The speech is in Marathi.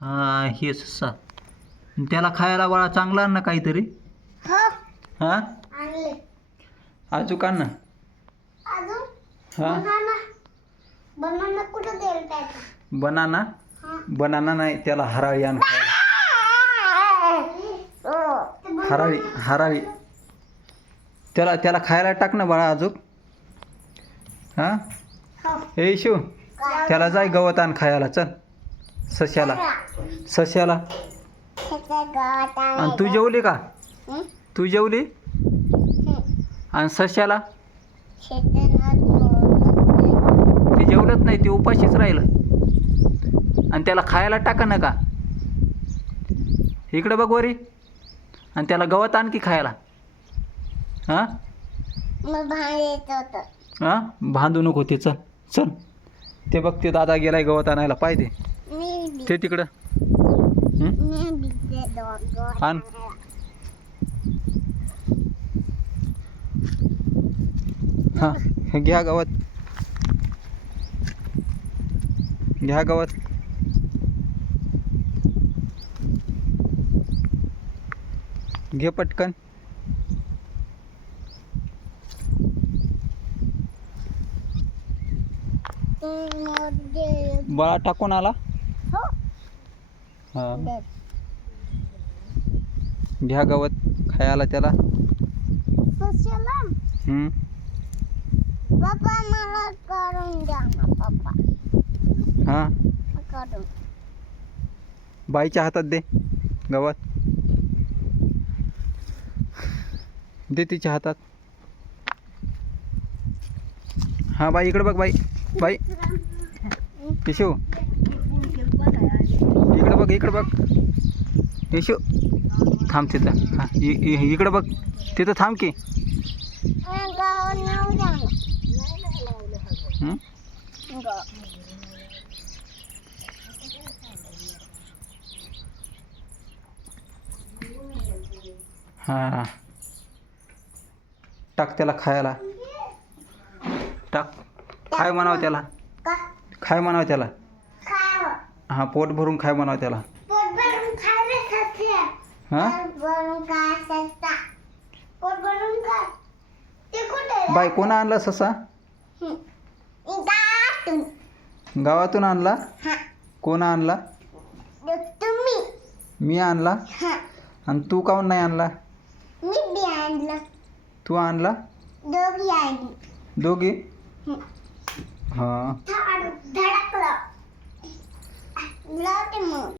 हा हे ससा त्याला खायला बाळा चांगला आण ना काहीतरी? हो. हा? आणले आण ना. अजून हा. बनाना. बनाना कुठं देईल त्याचं बनाना? हा. बनाना नाही त्याला हराळी आण खायला. ते बन- हराळी हराळी. त्याला त्याला खायला टाक ना बाळा अजून हा? हो. ए शिव? त्याला जाय गवत आण खायला चल. सश्याला. सश्याला. आणि तू जेवली का? तू जेवली? आणि सश्याला? ते जेवलंच नाही ते उपाशीच राहिलं. आणि त्याला खायला टाका ना का? इकडं बघ वरी. आणि त्याला गवत आणखी खायला. हां? मग हां? बांधू नको ते चल. चल ते बघ ते दादा गेलाय गवत आणायला. पाहिजे ते तिकडं हं? आण. हां घ्या गवत घ्या गवत घे पटकन बाळा टाकून आला. हां. घ्या गवत खायला त्याला. सुशीला, हं? पप्पा मला करून द्या ना पप्पा. हां. करून बाईच्या हातात दे गवत. दे तिच्या हातात. हां बाई इकडं बघ बाई. बाई. येशू इकडं बघ इकडं बघ. येशो थांब तिथं. हां इकडं बघ. तिथं थांब की. हां. टाक त्याला खायला. टाक. खाय म्हणावं त्याला. खाय म्हणावं त्याला. हां पोट भरून खाय म्हणावं त्याला. पोट भरून खायला खाते. हां? पोट भरून काय सस्ता पोट भरून खा. ते कुठे? बाई कोण आणला ससा? गावातून. गावातून आणला? कोण आणला? तुम्ही. मी आणला? हा. आणि तू काऊन नाही आणला? मी बी आणलं. तू आणला? दोघी आणली. दोघी? हं. Blood moon.